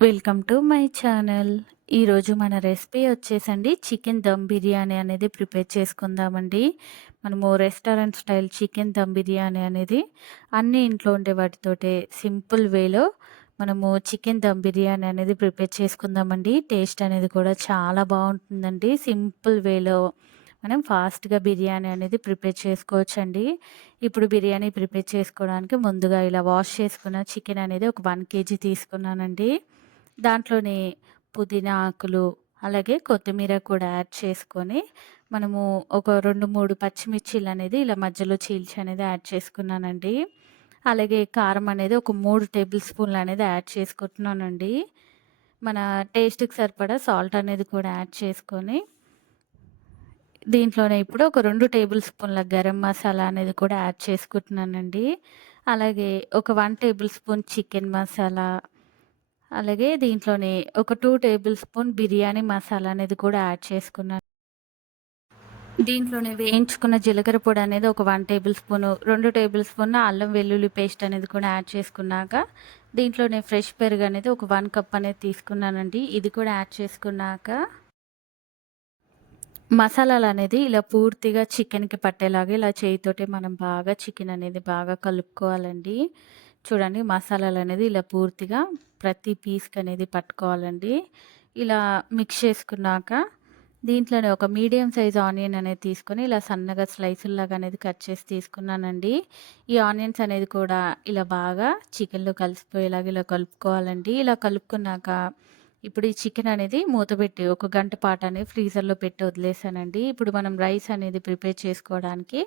Welcome to my channel. ఈరోజు మన recipe వచ్చేసండి చికెన్ దమ్ బిర్యానీ అనేది ప్రిపేర్ చేసుకుందామండి. మనము restaurant style chicken dum biryani అనేది అన్ని ఇంట్లో ఉండే వాటితోటే సింపుల్ వేలో మనము చికెన్ దమ్ బిర్యానీ అనేది ప్రిపేర్ చేసుకుందామండి. టేస్ట్ అనేది కూడా చాలా బాగుంటుందండి. సింపుల్ వేలో మనం ఫాస్ట్గా బిర్యానీ అనేది ప్రిపేర్ చేసుకోవచ్చండి. ఇప్పుడు బిర్యానీ ప్రిపేర్ చేసుకోవడానికి ముందుగా ఇలా వాష్ చేసుకున్న చికెన్ అనేది ఒక 1 కేజీ తీసుకున్నానండి. దాంట్లోనే పుదీనా ఆకులు, అలాగే కొత్తిమీర కూడా యాడ్ చేసుకొని, మనము ఒక 2, 3 పచ్చిమిర్చీలు అనేది ఇలా మధ్యలో చీల్చి అనేది యాడ్ చేసుకున్నానండి. అలాగే కారం అనేది ఒక 3 టేబుల్ స్పూన్లు అనేది యాడ్ చేసుకుంటున్నానండి. మన టేస్ట్‌కి సరిపడా సాల్ట్ అనేది కూడా యాడ్ చేసుకొని, దీంట్లోనే ఇప్పుడు ఒక 2 టేబుల్ స్పూన్ల గరం మసాలా అనేది కూడా యాడ్ చేసుకుంటున్నానండి. అలాగే ఒక 1 టేబుల్ స్పూన్ చికెన్ మసాలా, అలాగే దీంట్లోనే ఒక 2 టేబుల్ స్పూన్ బిర్యానీ మసాలా అనేది కూడా యాడ్ చేసుకున్నాను. దీంట్లోనే వేయించుకున్న జీలకర్ర పొడి అనేది ఒక 1 టేబుల్ స్పూను, 2 టేబుల్ స్పూన్ల అల్లం వెల్లుల్లి పేస్ట్ అనేది కూడా యాడ్ చేసుకున్నాక, దీంట్లోనే ఫ్రెష్ పెరుగు అనేది ఒక 1 కప్ అనేది తీసుకున్నానండి. ఇది కూడా యాడ్ చేసుకున్నాక మసాలాలు అనేది ఇలా పూర్తిగా చికెన్‌కి పట్టేలాగా ఇలా చేయితోటే మనం బాగా చికెన్ అనేది బాగా కలుపుకోవాలండి. చూడండి మసాలాలు అనేది ఇలా పూర్తిగా ప్రతి పీస్‌కి అనేది పట్టుకోవాలండి. ఇలా మిక్స్ చేసుకున్నాక దీంట్లోనే ఒక మీడియం సైజ్ ఆనియన్ అనేది తీసుకొని ఇలా సన్నగా స్లైసుల్లాగా అనేది కట్ చేసి తీసుకున్నానండి. ఈ ఆనియన్స్ అనేది కూడా ఇలా బాగా చికెన్‌లో కలిసిపోయేలాగా ఇలా కలుపుకోవాలండి. ఇలా కలుపుకున్నాక ఇప్పుడు ఈ చికెన్ అనేది మూతపెట్టి ఒక గంట పాటు అనేది ఫ్రీజర్‌లో పెట్టి వదిలేసానండి. ఇప్పుడు మనం రైస్ అనేది ప్రిపేర్ చేసుకోవడానికి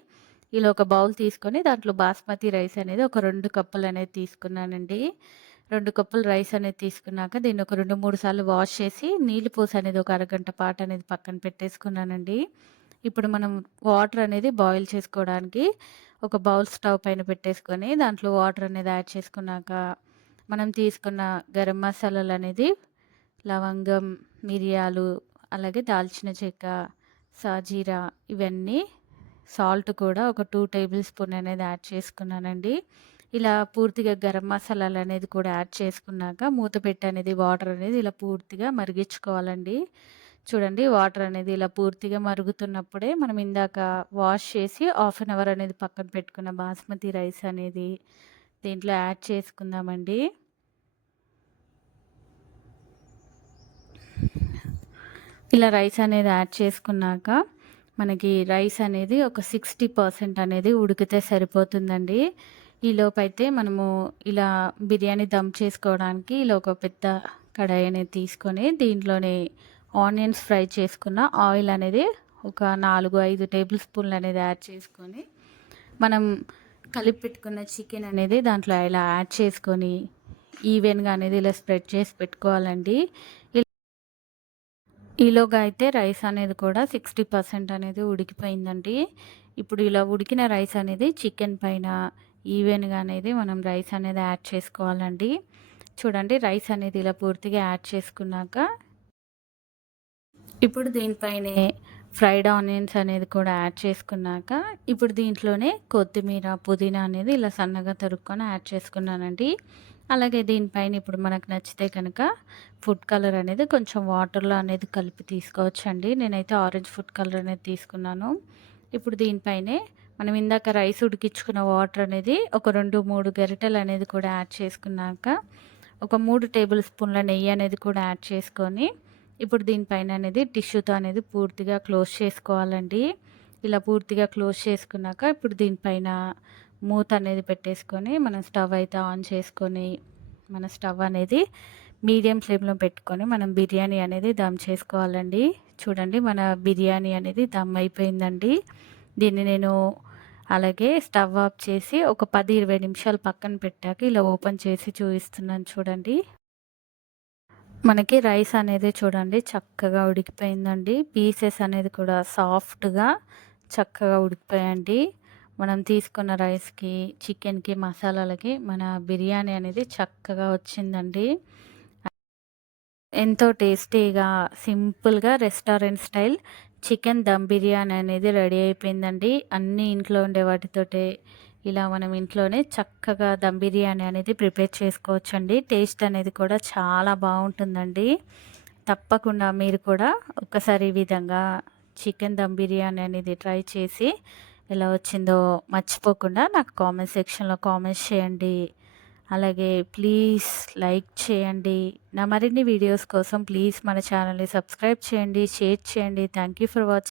ఇలా ఒక బౌల్ తీసుకొని దాంట్లో బాస్మతి రైస్ అనేది ఒక 2 కప్పులు అనేది తీసుకున్నానండి. 2 కప్పులు రైస్ అనేది తీసుకున్నాక దీన్ని ఒక 2, 3 సార్లు వాష్ చేసి నీళ్లు పోసి అనేది ఒక అరగంట పాటు అనేది పక్కన పెట్టేసుకున్నానండి. ఇప్పుడు మనం వాటర్ అనేది బాయిల్ చేసుకోవడానికి ఒక బౌల్ స్టవ్ పైన పెట్టేసుకొని దాంట్లో వాటర్ అనేది యాడ్ చేసుకున్నాక మనం తీసుకున్న గరం మసాలాలు అనేది లవంగం, మిరియాలు, అలాగే దాల్చిన చెక్క, సాజీరా ఇవన్నీ, సాల్ట్ కూడా ఒక 2 టేబుల్ స్పూన్ అనేది యాడ్ చేసుకున్నానండి. ఇలా పూర్తిగా గరం మసాలాలు అనేది కూడా యాడ్ చేసుకున్నాక మూత పెట్టి అనేది వాటర్ అనేది ఇలా పూర్తిగా మరిగించుకోవాలండి. చూడండి వాటర్ అనేది ఇలా పూర్తిగా మరుగుతున్నప్పుడే మనం ఇందాక వాష్ చేసి హాఫ్ అన్ అవర్ అనేది పక్కన పెట్టుకున్న బాస్మతి రైస్ అనేది దీంట్లో యాడ్ చేసుకుందామండి. ఇలా రైస్ అనేది యాడ్ చేసుకున్నాక మనకి రైస్ అనేది ఒక 60% అనేది ఉడికితే సరిపోతుందండి. ఈలోపైతే మనము ఇలా బిర్యానీ దమ్ చేసుకోవడానికి ఇలా ఒక పెద్ద కడాయి అనేది తీసుకొని దీంట్లోనే ఆనియన్స్ ఫ్రై చేసుకున్న ఆయిల్ అనేది ఒక 4, 5 టేబుల్ స్పూన్లు అనేది యాడ్ చేసుకొని, మనం కలిపి పెట్టుకున్న చికెన్ అనేది దాంట్లో ఇలా యాడ్ చేసుకొని ఈవెన్‌గా అనేది ఇలా స్ప్రెడ్ చేసి పెట్టుకోవాలండి. ఈలోగా అయితే రైస్ అనేది కూడా 60% అనేది ఉడికిపోయిందండి. ఇప్పుడు ఇలా ఉడికిన రైస్ అనేది చికెన్ పైన ఈవెన్‌గా అనేది మనం రైస్ అనేది యాడ్ చేసుకోవాలండి. చూడండి రైస్ అనేది ఇలా పూర్తిగా యాడ్ చేసుకున్నాక ఇప్పుడు దీనిపైనే ఫ్రైడ్ ఆనియన్స్ అనేది కూడా యాడ్ చేసుకున్నాక ఇప్పుడు దీంట్లోనే కొత్తిమీర, పుదీనా అనేది ఇలా సన్నగా తరుక్కొని యాడ్ చేసుకున్నానండి. అలాగే దీనిపైన ఇప్పుడు మనకు నచ్చితే కనుక ఫుడ్ కలర్ అనేది కొంచెం వాటర్‌లో అనేది కలిపి తీసుకోవచ్చండి. నేనైతే ఆరెంజ్ ఫుడ్ కలర్ అనేది తీసుకున్నాను. ఇప్పుడు దీనిపైనే మనం ఇందాక రైస్ ఉడికించుకున్న వాటర్ అనేది ఒక 2, 3 గరిటెలు అనేది కూడా యాడ్ చేసుకున్నాక ఒక 3 టేబుల్ స్పూన్ల నెయ్యి అనేది కూడా యాడ్ చేసుకొని ఇప్పుడు దీనిపైన అనేది టిష్యూతో అనేది పూర్తిగా క్లోజ్ చేసుకోవాలండి. ఇలా పూర్తిగా క్లోజ్ చేసుకున్నాక ఇప్పుడు దీనిపైన మూత అనేది పెట్టేసుకొని మనం స్టవ్ అయితే ఆన్ చేసుకొని మన స్టవ్ అనేది మీడియం ఫ్లేమ్‌లో పెట్టుకొని మనం బిర్యానీ అనేది దమ్ చేసుకోవాలండి. చూడండి మన బిర్యానీ అనేది దమ్ అయిపోయిందండి. దీన్ని నేను అలాగే స్టవ్ ఆఫ్ చేసి ఒక 10, 20 నిమిషాలు పక్కన పెట్టాక ఇలా ఓపెన్ చేసి చూపిస్తున్నాను చూడండి. మనకి రైస్ అనేది చూడండి చక్కగా ఉడికిపోయిందండి. పీసెస్ అనేది కూడా సాఫ్ట్‌గా చక్కగా ఉడికిపోయాయండి. మనం తీసుకున్న రైస్‌కి, చికెన్‌కి, మసాలాలకి మన బిర్యానీ అనేది చక్కగా వచ్చిందండి. ఎంతో టేస్టీగా, సింపుల్‌గా restaurant style chicken dum biryani అనేది రెడీ అయిపోయిందండి. అన్నీ ఇంట్లో ఉండే వాటితోటే ఇలా మనం ఇంట్లోనే చక్కగా దమ్ బిర్యానీ అనేది ప్రిపేర్ చేసుకోవచ్చండి. టేస్ట్ అనేది కూడా చాలా బావుంటుందండి. తప్పకుండా మీరు కూడా ఒక్కసారి ఈ విధంగా చికెన్ దమ్ బిర్యానీ అనేది ట్రై చేసి ఎలా వచ్చిందో మర్చిపోకుండా నాకు కామెంట్ సెక్షన్‌లో కామెంట్స్ చేయండి. అలాగే ప్లీజ్ లైక్ చేయండి. నా మరిన్ని వీడియోస్ కోసం ప్లీజ్ మన ఛానల్‌ని సబ్స్క్రైబ్ చేయండి, షేర్ చేయండి. Thank you for watching.